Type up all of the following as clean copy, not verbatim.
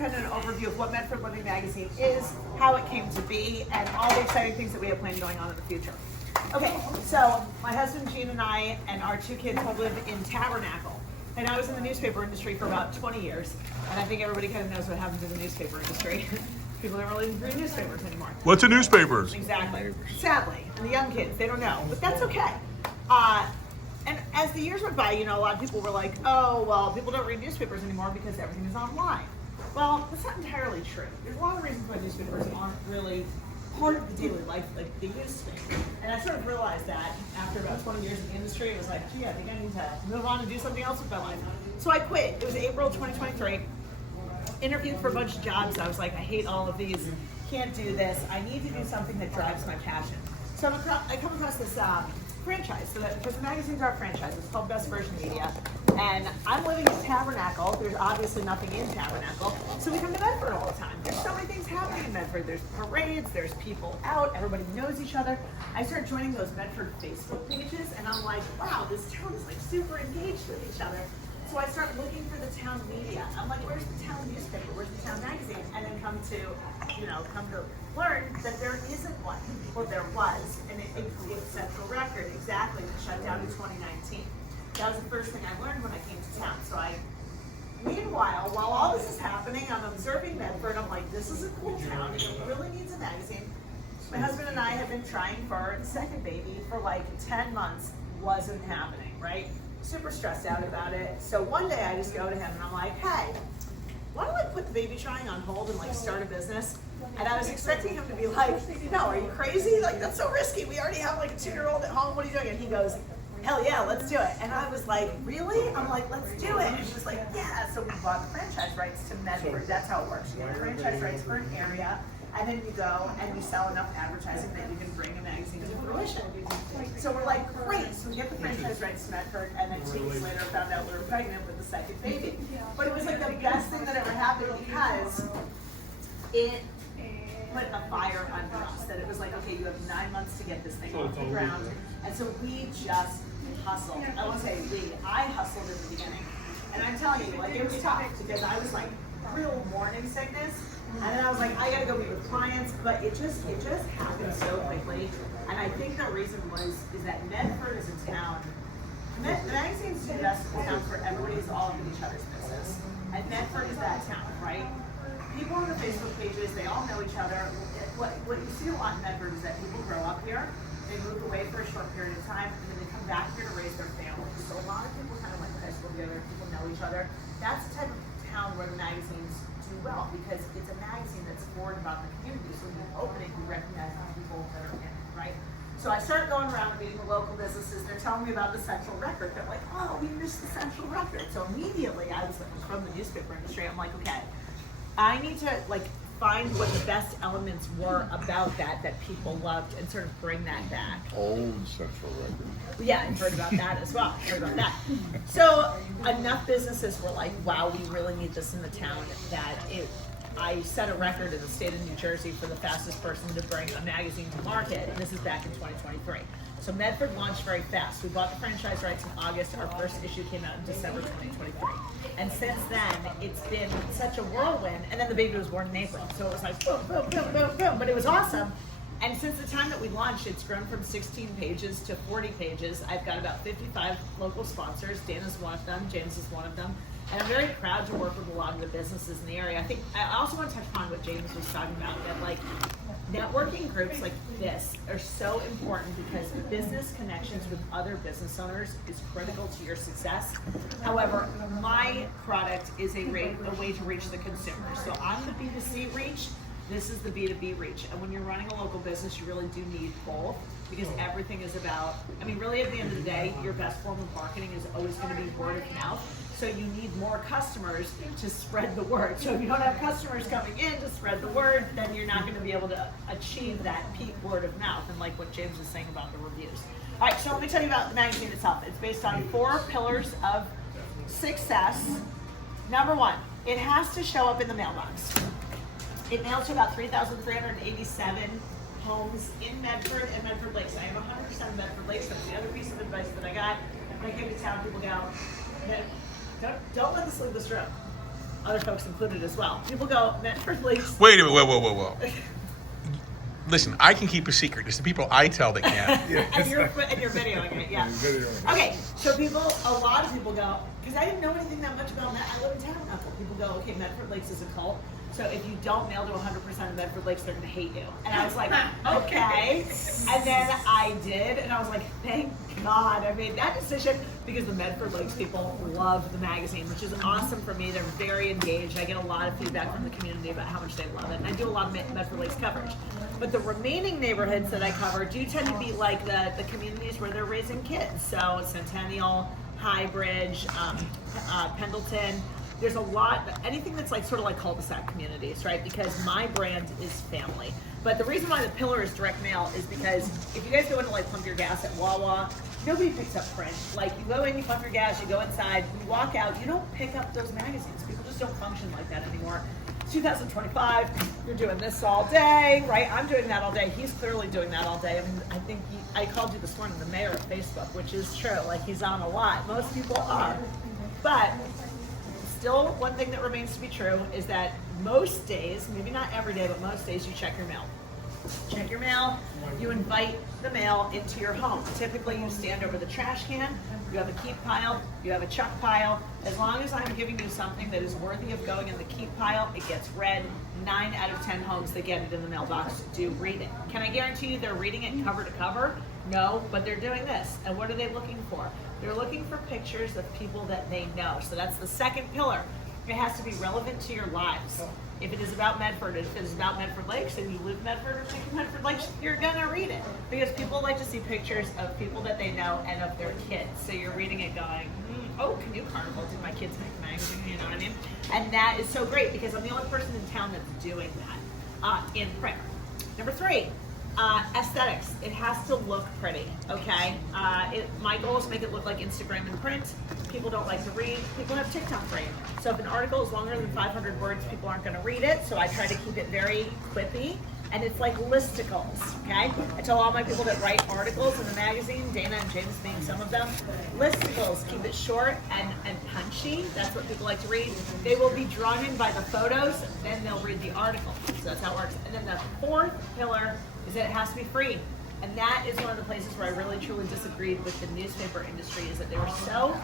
kind of an overview of what Medford Living Magazine is, how it came to be, and all the exciting things that we have planned going on in the future. Okay, so my husband Gene and I and our 2 kids have lived in Tabernacle. And I was in the newspaper industry for about 20 years, and I think everybody kind of knows what happens in the newspaper industry. People don't really read newspapers anymore. What's a newspaper? Exactly. Sadly, and the young kids, they don't know, but that's okay. And as the years went by, you know, a lot of people were like, oh, well, people don't read newspapers anymore because everything is online. Well, that's not entirely true. There's a lot of reasons why newspapers aren't really part of the daily life like they used to be. And I sort of realized that after about 20 years in the industry, it was like, gee, I think I need to move on and do something else with my life. So I quit. It was April 2023. Interviewed for a bunch of jobs. I was like, I hate all of these. Can't do this. I need to do something that drives my passion. So I come across this franchise. So that, because the magazine's our franchise. It's called Best Version Media. And I'm living in Tabernacle. There's obviously nothing in Tabernacle. So we come to Medford all the time. There's so many things happening in Medford. There's parades. There's people out. Everybody knows each other. I start joining those Medford Facebook pages. And I'm like, wow, this town is like super engaged with each other. So I start looking for the town media. I'm like, where's the town newspaper? Where's the town magazine? And then come to learn that there isn't one. Well, there was, and it Central Record, exactly, it shut down in 2019. That was the first thing I learned when I came to town. So meanwhile, while all this is happening, I'm observing Medford. I'm like, this is a cool town. It really needs a magazine. My husband and I have been trying for our second baby for like 10 months. Wasn't happening, right? Super stressed out about it. So one day I just go to him and I'm like, hey, why don't I put the baby trying on hold and like start a business? And I was expecting him to be like, no, are you crazy? Like, that's so risky. We already have like a 2-year-old at home. What are you doing? And he goes, hell yeah, let's do it. And I was like, really? I'm like, let's do it. And he was like, yeah. So we bought the franchise rights to Medford. That's how it works. You get franchise rights for an area, and then you go and you sell enough advertising that you can bring a magazine to fruition. So we're like, great. So we get the franchise rights to Medford, and then 2 weeks later found out we were pregnant with the second baby. But it was like the best thing that ever happened because it put a fire under us. That it was like, okay, you have 9 months to get this thing off the ground. And so we just hustled. I won't say we, I hustled in the beginning. And I'm telling you, like, it was tough because I was like real morning sickness. And then I was like, I gotta go meet with clients, but it just happened so quickly. And I think the reason is that Medford is a town. The magazine's the best town for everybody's all up in each other's business. And Medford is that town, right? People on the Facebook pages, they all know each other. What you see a lot in Medford is that people grow up here, they move away for a short period of time, and then they come back here to raise their families. So a lot of people kind of went to high school together, people know each other. That's the type of town where the magazines do well because it's a magazine that's forward about the community. So when you open it, you recognize the people that are in it, right? So I start going around meeting the local businesses. They're telling me about the Central Record. They're like, oh, we missed the Central Record. So immediately I was from the newspaper industry. I'm like, okay, I need to like find what the best elements were about that people loved and sort of bring that back. Old Central Record. Yeah, I've heard about that as well. Heard about that. So enough businesses were like, wow, we really need this in the town that I set a record in the state of New Jersey for the fastest person to bring a magazine to market, and this is back in 2023. So Medford launched very fast. We bought the franchise rights in August. Our first issue came out in December 2023. And since then, it's been such a whirlwind. And then the baby was born in April. So it was like boom, boom, boom, boom, boom. But it was awesome. And since the time that we launched, it's grown from 16 pages to 40 pages. I've got about 55 local sponsors. Dana's one of them. James is one of them. And I'm very proud to work with a lot of the businesses in the area. I think I also want to touch upon what James was talking about, that like networking groups like this are so important because business connections with other business owners is critical to your success. However, my product is a way to reach the consumer. So I'm the B2C reach. This is the B2B reach. And when you're running a local business, you really do need both because everything is about, I mean, really at the end of the day, your best form of marketing is always going to be word of mouth. So you need more customers to spread the word. So if you don't have customers coming in to spread the word, then you're not going to be able to achieve that peak word of mouth. And like what James was saying about the reviews. All right, so let me tell you about the magazine itself. It's based on 4 pillars of success. Number 1, it has to show up in the mailbox. It mails to about 3,387 homes in Medford and Medford Lakes. I am 100% Medford Lakes. That's the other piece of advice that I got when I came to town. People go, don't let this leave this room. other folks included as well. People go, Medford Lakes. Wait a minute, whoa. Listen, I can keep a secret. It's the people I tell that can't. and you're videoing it, yeah. Okay, so a lot of people go, because I didn't know anything that much about Medford. I live in Tabernacle. People go, okay, Medford Lakes is a cult. So if you don't mail to 100% of Medford Lakes, they're going to hate you. And I was like, okay. And then I did, and I was like, thank God I made that decision, because the Medford Lakes people love the magazine, which is awesome for me. They're very engaged. I get a lot of feedback from the community about how much they love it. And I do a lot of Medford Lakes coverage. But the remaining neighborhoods that I cover do tend to be like the communities where they're raising kids. So Centennial, Highbridge, Pendleton. There's a lot, anything that's like sort of like cul-de-sac communities, right? Because my brand is family. But the reason why the pillar is direct mail is because if you guys go in to like pump your gas at Wawa, nobody picks up print. Like you go in, you pump your gas, you go inside, you walk out, you don't pick up those magazines. People just don't function like that anymore. 2025, you're doing this all day, right? I'm doing that all day. He's clearly doing that all day. I mean, I think I called you this morning the mayor of Facebook, which is true. Like he's on a lot. Most people are. But still, one thing that remains to be true is that most days, maybe not every day, but most days you check your mail. Check your mail, you invite the mail into your home. Typically you stand over the trash can, you have a keep pile, you have a chuck pile. As long as I'm giving you something that is worthy of going in the keep pile, it gets read. 9 out of 10 homes that get it in the mailbox do read it. Can I guarantee you they're reading it cover to cover? No, but they're doing this. And what are they looking for? They're looking for pictures of people that they know. So that's the second pillar. It has to be relevant to your lives. If it is about Medford, if it is about Medford Lakes, and you live in Medford or think of Medford Lakes, you're gonna read it. Because people like to see pictures of people that they know and of their kids. So you're reading it going, oh, Canoe Carnival, did my kids make a magazine, you know what I mean? And that is so great because I'm the only person in town that's doing that in print. Number 3, aesthetics. It has to look pretty, okay? My goal is to make it look like Instagram in print. People don't like to read. People have TikTok brain. So if an article is longer than 500 words, people aren't going to read it. So I try to keep it very quippy. And it's like listicles, okay? I tell all my people that write articles in the magazine, Dana and James being some of them, listicles, keep it short and punchy. That's what people like to read. They will be drawn in by the photos, then they'll read the article. So that's how it works. And then the 4th pillar is that it has to be free. And that is one of the places where I really truly disagreed with the newspaper industry, is that they were so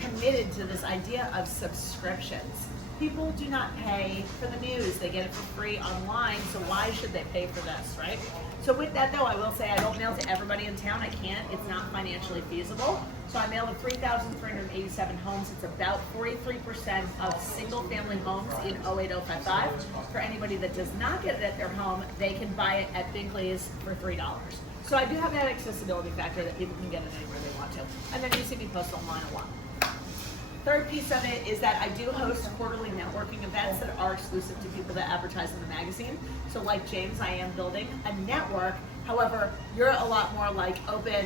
committed to this idea of subscriptions. People do not pay for the news. They get it for free online, so why should they pay for this, right? So with that though, I will say I don't mail to everybody in town. I can't. It's not financially feasible. So I mail to 3,387 homes. It's about 43% of single family homes in 08055. For anybody that does not get it at their home, they can buy it at Binkley's for $3. So I do have that accessibility factor that people can get it anywhere they want to. And then you see me post online a lot. Third piece of it is that I do host quarterly networking events that are exclusive to people that advertise in the magazine. So like James, I am building a network. However, you're a lot more like open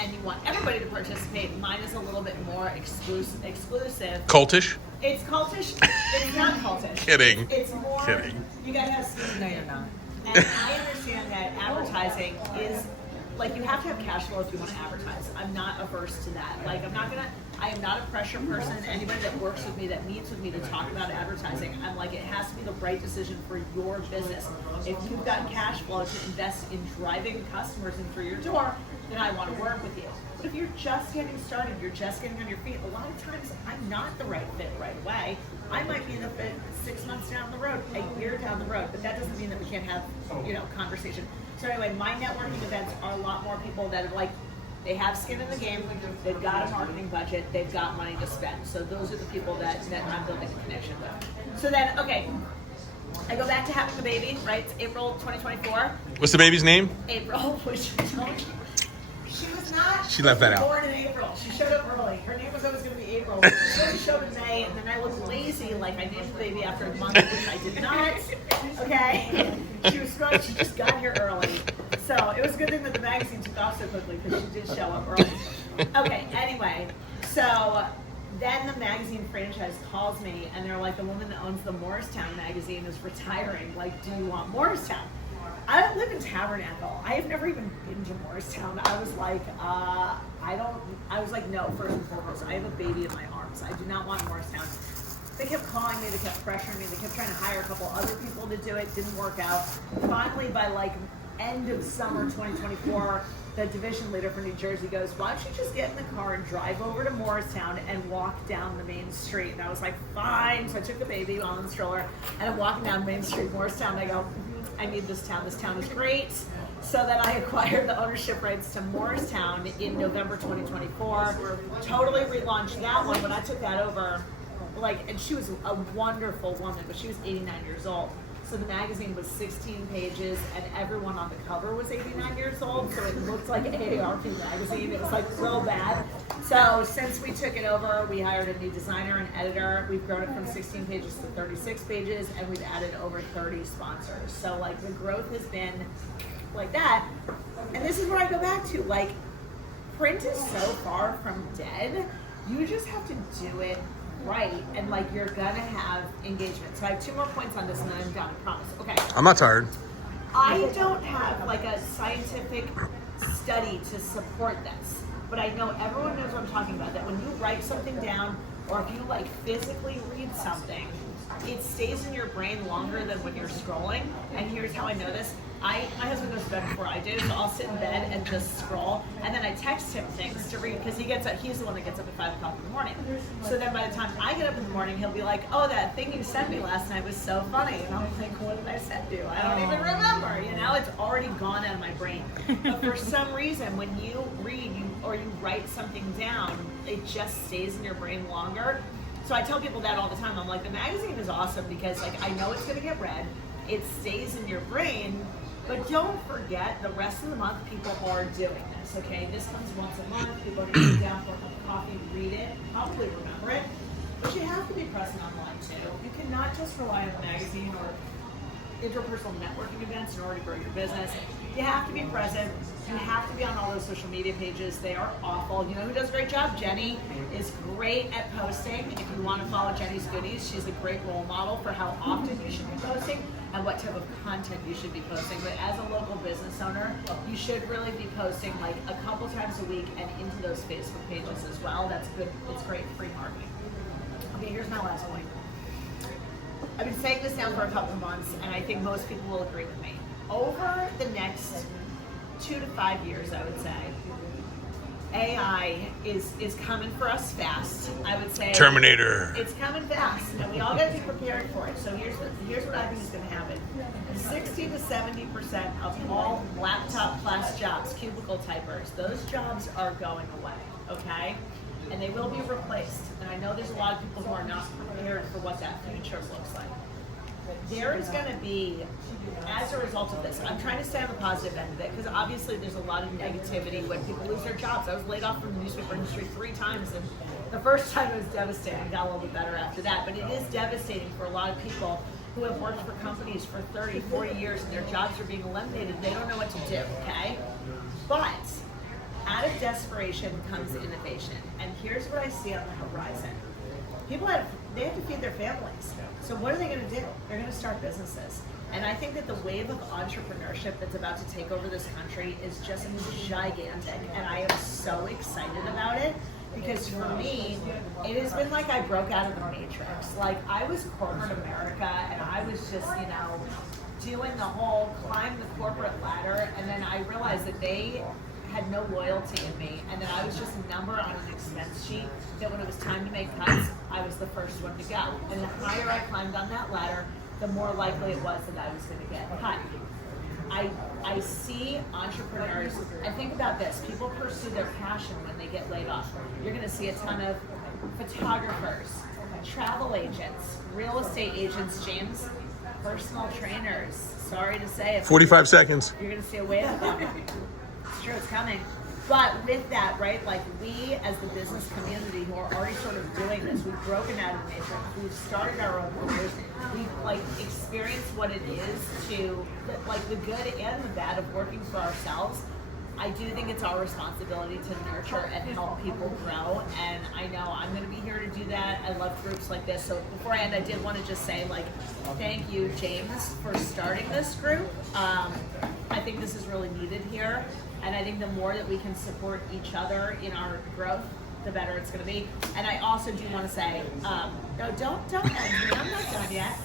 and you want everybody to participate. Mine is a little bit more exclusive. Cultish? It's cultish. It's not cultish. Kidding. It's more. Kidding. You gotta have skin. No, you're not. And I understand that advertising is, like, you have to have cash flow if you want to advertise. I'm not averse to that. Like, I am not a pressure person. Anybody that works with me, that meets with me to talk about advertising, I'm like, it has to be the right decision for your business. If you've got cash flow to invest in driving customers in through your door, then I want to work with you. But if you're just getting started, you're just getting on your feet, a lot of times I'm not the right fit right away. I might be the fit 6 months down the road, a year down the road, but that doesn't mean that we can't have, conversation. So anyway, my networking events are a lot more people that are like, they have skin in the game, they've got a marketing budget, they've got money to spend. So those are the people that I'm building a connection with. So then, okay, I go back to having the baby, right? It's April 2024. What's the baby's name? April, which she was not. She left that out. Born in April. She showed up early. Her name was always going to be April. She showed in May, and then I looked lazy, like I named the baby after a month, which I did not. Okay, she was smart. She just got here early, so it was a good thing that the magazine took off so quickly because she did show up early. Okay, anyway, so then the magazine franchise calls me, and they're like, the woman that owns the Morristown magazine is retiring. Like, do you want Morristown? I don't live in Tabernacle. I have never even been to Morristown. I was like, no, first and foremost. I have a baby in my arms. I do not want Morristown. They kept calling me, they kept pressuring me, they kept trying to hire a couple other people to do it, didn't work out. Finally, by like end of summer 2024, the division leader for New Jersey goes, why don't you just get in the car and drive over to Morristown and walk down the main street? And I was like, fine. So I took the baby on the stroller and I'm walking down Main Street, Morristown, and I go, I need this town. This town is great. So then I acquired the ownership rights to Morristown in November 2024. Totally relaunched that one, but I took that over. And she was a wonderful woman, but she was 89 years old. So the magazine was 16 pages, and everyone on the cover was 89 years old, so it looked like AARP magazine. It was like real bad. So since we took it over, we hired a new designer and editor. We've grown it from 16 pages to 36 pages, and we've added over 30 sponsors. So like the growth has been like that. And this is what I go back to. Like, print is so far from dead. You just have to do it right, and like you're gonna have engagement. So I have 2 more points on this and then I'm done, I promise. Okay. I'm not tired. I don't have like a scientific study to support this, but I know everyone knows what I'm talking about, that when you write something down or if you like physically read something, it stays in your brain longer than when you're scrolling. And here's how I know this. My husband goes to bed before I do, so I'll sit in bed and just scroll, and then I text him things to read, because he's the one that gets up at 5 o'clock in the morning. So then by the time I get up in the morning, he'll be like, oh, that thing you sent me last night was so funny. And I'm like, what did I send you? I don't even remember, it's already gone out of my brain. But for some reason, when you read or you write something down, it just stays in your brain longer. So I tell people that all the time. I'm like, the magazine is awesome because like I know it's gonna get read, it stays in your brain. But don't forget, the rest of the month, people are doing this, okay? This comes once a month. People are going to sit down for a cup of coffee, read it, probably remember it. But you have to be present online, too. You cannot just rely on the magazine or interpersonal networking events in order to grow your business. You have to be present. You have to be on all those social media pages. They are awful. You know who does a great job? Jenny is great at posting. If you want to follow Jenny's goodies, she's a great role model for how often you should be posting and what type of content you should be posting. But as a local business owner, you should really be posting like a couple times a week and into those Facebook pages as well. That's good. It's great free marketing. Okay, here's my last point. I've been saying this now for a couple of months, and I think most people will agree with me. Over the next 2 to 5 years, I would say, AI is coming for us fast. I would say Terminator. It's coming fast, and we all got to be prepared for it. So here's what I think is going to happen: 60 to 70% of all laptop class jobs, cubicle typers, those jobs are going away. Okay, and they will be replaced. And I know there's a lot of people who are not prepared for what that future looks like. There is going to be, as a result of this, I'm trying to stay on the positive end of it, because obviously there's a lot of negativity when people lose their jobs. I was laid off from the newspaper industry 3 times, and the first time it was devastating. Got a little bit better after that, but it is devastating for a lot of people who have worked for companies for 30, 40 years, and their jobs are being eliminated. They don't know what to do, okay? But out of desperation comes innovation, and here's what I see on the horizon. People have to feed their families. So what are they going to do? They're going to start businesses. And I think that the wave of entrepreneurship that's about to take over this country is just gigantic. And I am so excited about it, because for me, it has been like I broke out of the matrix. Like, I was corporate America, and I was just, doing the whole climb the corporate ladder. And then I realized that they had no loyalty in me, and that I was just a number on an expense sheet, that when it was time to make cuts, I was the first one to go. And the higher I climbed on that ladder, the more likely it was that I was going to get cut. I see entrepreneurs, and think about this, people pursue their passion when they get laid off. You're going to see a ton of photographers, travel agents, real estate agents, James, personal trainers, sorry to say it. 45 seconds. You're going to see a wave of them. Sure, it's coming. But with that, right, like we as the business community who are already sort of doing this, we've broken out of the matrix, we've started our own careers, we've like experienced what it is to, like the good and the bad of working for ourselves. I do think it's our responsibility to nurture and help people grow, and I know I'm going to be here to do that. I love groups like this. So before I end, I did want to just say, like, thank you, James, for starting this group. I think this is really needed here. And I think the more that we can support each other in our growth, the better it's going to be. And I also do want to say, no, don't end me. I'm not done yet.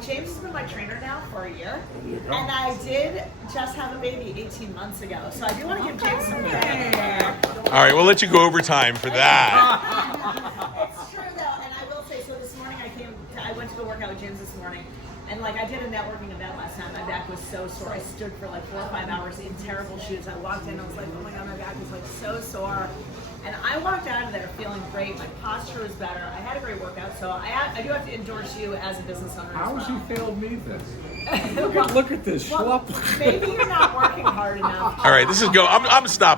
James has been my trainer now for a year, and I did just have a baby 18 months ago. So I do want to give James some credit. All right, we'll let you go overtime for that. It's true though, and I will say, so this morning I went to go work out with James this morning, and like I did a networking event last night. My back was so sore. I stood for like 4 or 5 hours in terrible shoes. I walked in, I was like, oh my god, my back was like so sore. And I walked out of there feeling great. My posture was better. I had a great workout, so I do have to endorse you as a business owner. How as has well. he failed me then? Well, Look at this well, schlub. maybe you're not working hard enough. All right, this is go. I'm stopping.